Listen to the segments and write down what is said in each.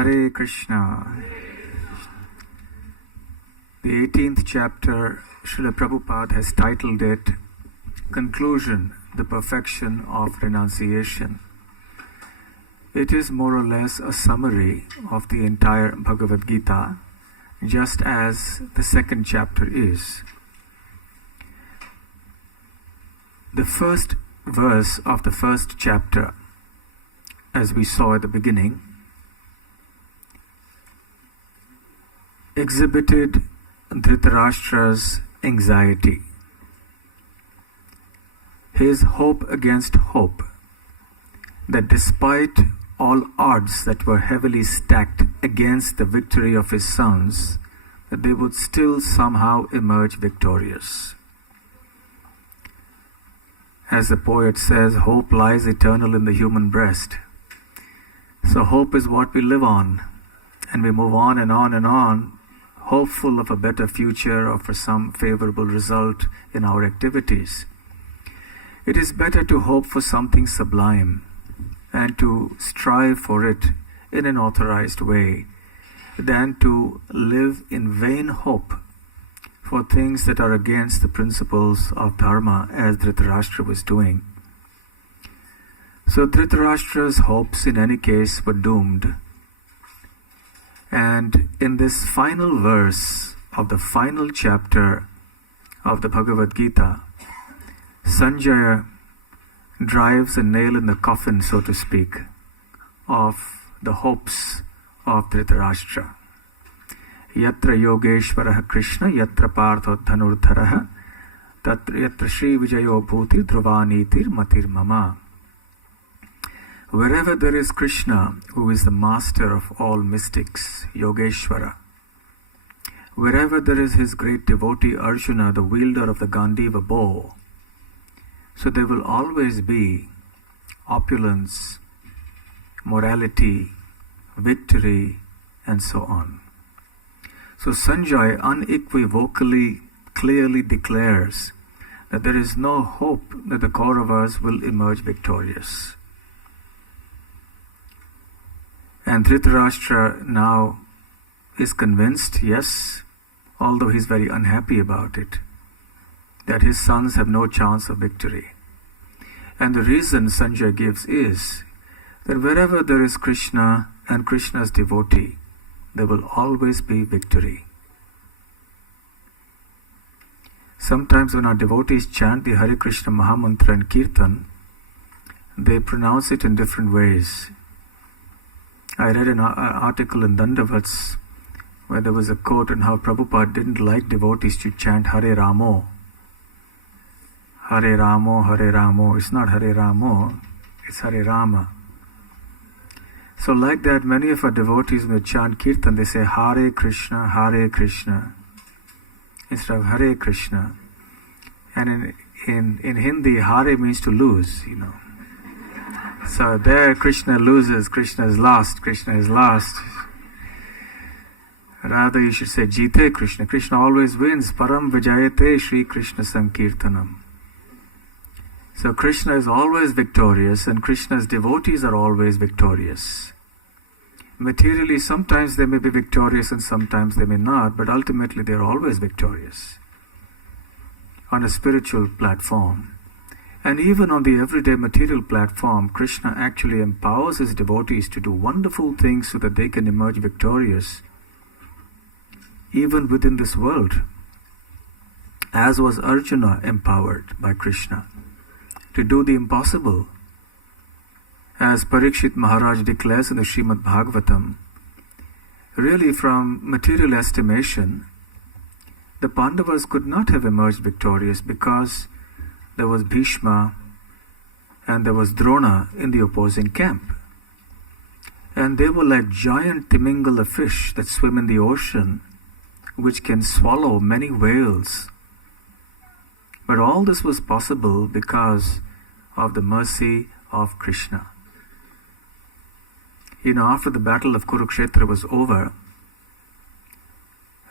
Hare Krishna. The 18th chapter, Srila Prabhupada has titled it Conclusion, the Perfection of Renunciation. It is more or less a summary of the entire Bhagavad Gita, just as the second chapter is. The first verse of the first chapter, as we saw at the beginning, exhibited Dhritarashtra's anxiety, his hope against hope, that despite all odds that were heavily stacked against the victory of his sons, that they would still somehow emerge victorious. As the poet says, hope lies eternal in the human breast. So hope is what we live on, and we move on and on and on, hopeful of a better future or for some favorable result in our activities. It is better to hope for something sublime and to strive for it in an authorized way than to live in vain hope for things that are against the principles of dharma, as Dhritarashtra was doing. So Dhritarashtra's hopes in any case were doomed. And in this final verse of the final chapter of the Bhagavad Gita, Sanjaya drives a nail in the coffin, so to speak, of the hopes of Dhritarashtra. Yatra Yogeshwaraha Krishna, Yatra Partho Dhanurdharaha, Yatra Shri Vijayo Bhutir Dhruvanitir Matir Mama. Wherever there is Krishna, who is the master of all mystics, Yogeshwara, wherever there is his great devotee Arjuna, the wielder of the Gandiva bow, so there will always be opulence, morality, victory, and so on. So Sanjay unequivocally, clearly declares that there is no hope that the Kauravas will emerge victorious. And Dhritarashtra now is convinced, yes, although he is very unhappy about it, that his sons have no chance of victory. And the reason Sanjay gives is that wherever there is Krishna and Krishna's devotee, there will always be victory. Sometimes when our devotees chant the Hare Krishna Mahamantra and Kirtan, they pronounce it in different ways. I read an article in Dandavats where there was a quote on how Prabhupada didn't like devotees to chant Hare Ramo. Hare Ramo, Hare Ramo. It's not Hare Ramo, it's Hare Rama. So like that, many of our devotees when they chant Kirtan, they say Hare Krishna, instead of Hare Krishna. And in Hindi, Hare means to lose, So there Krishna loses, Krishna is lost, Krishna is lost. Rather you should say Jite Krishna. Krishna always wins. Param Vijayate Shri Krishna Sankirtanam. So Krishna is always victorious and Krishna's devotees are always victorious. Materially, sometimes they may be victorious and sometimes they may not, but ultimately they are always victorious on a spiritual platform. And even on the everyday material platform, Krishna actually empowers his devotees to do wonderful things so that they can emerge victorious even within this world, as was Arjuna empowered by Krishna to do the impossible. As Parikshit Maharaj declares in the Srimad Bhagavatam, really from material estimation, the Pandavas could not have emerged victorious because there was Bhishma and there was Drona in the opposing camp. And they were like giant Timingala fish that swim in the ocean, which can swallow many whales. But all this was possible because of the mercy of Krishna. After the battle of Kurukshetra was over,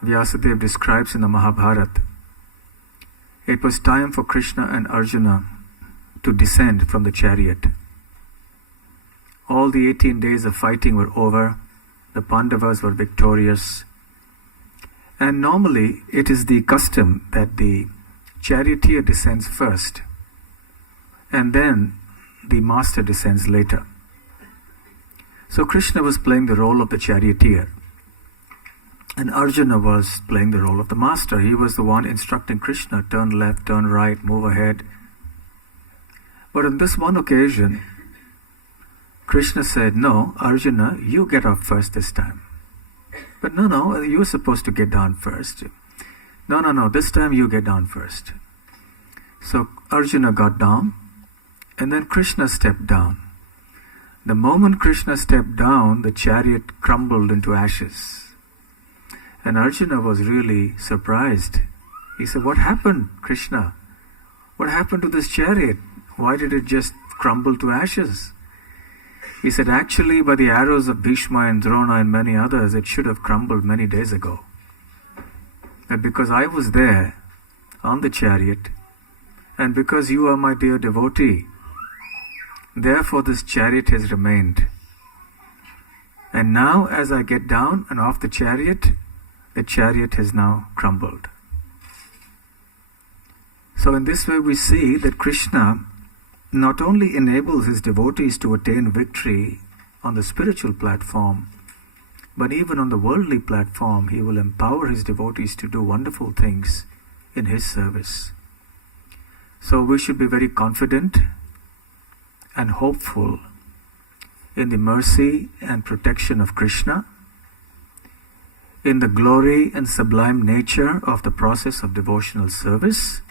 Vyasadeva describes in the Mahabharata, it was time for Krishna and Arjuna to descend from the chariot. All the 18 days of fighting were over, The Pandavas were victorious. And normally it is the custom that the charioteer descends first and then the master descends later. So Krishna was playing the role of the charioteer and Arjuna was playing the role of the master. He was the one instructing Krishna, turn left, turn right, move ahead. But on this one occasion, Krishna said, no, Arjuna, you get up first this time. But no, you're supposed to get down first. No, this time you get down first. So Arjuna got down, and then Krishna stepped down. The moment Krishna stepped down, the chariot crumbled into ashes. And Arjuna was really surprised. He said, what happened, Krishna? What happened to this chariot? Why did it just crumble to ashes? He said, actually, by the arrows of Bhishma and Drona and many others, it should have crumbled many days ago. But because I was there on the chariot, and because you are my dear devotee, therefore this chariot has remained. And now as I get down and off the chariot has now crumbled. So in this way we see that Krishna not only enables his devotees to attain victory on the spiritual platform, but even on the worldly platform, he will empower his devotees to do wonderful things in his service. So we should be very confident and hopeful in the mercy and protection of Krishna, in the glory and sublime nature of the process of devotional service,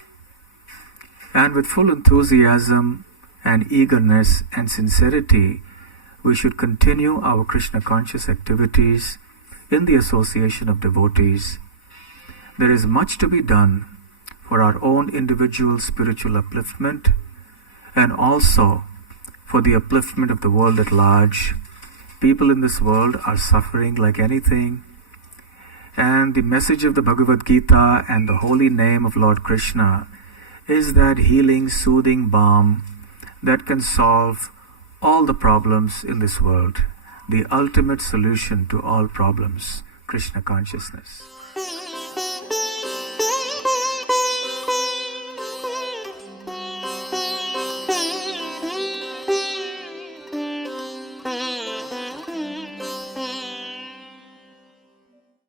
and with full enthusiasm and eagerness and sincerity, we should continue our Krishna conscious activities in the association of devotees. There is much to be done for our own individual spiritual upliftment and also for the upliftment of the world at large. People in this world are suffering like anything, and the message of the Bhagavad Gita and the holy name of Lord Krishna is that healing, soothing balm that can solve all the problems in this world, the ultimate solution to all problems, Krishna consciousness.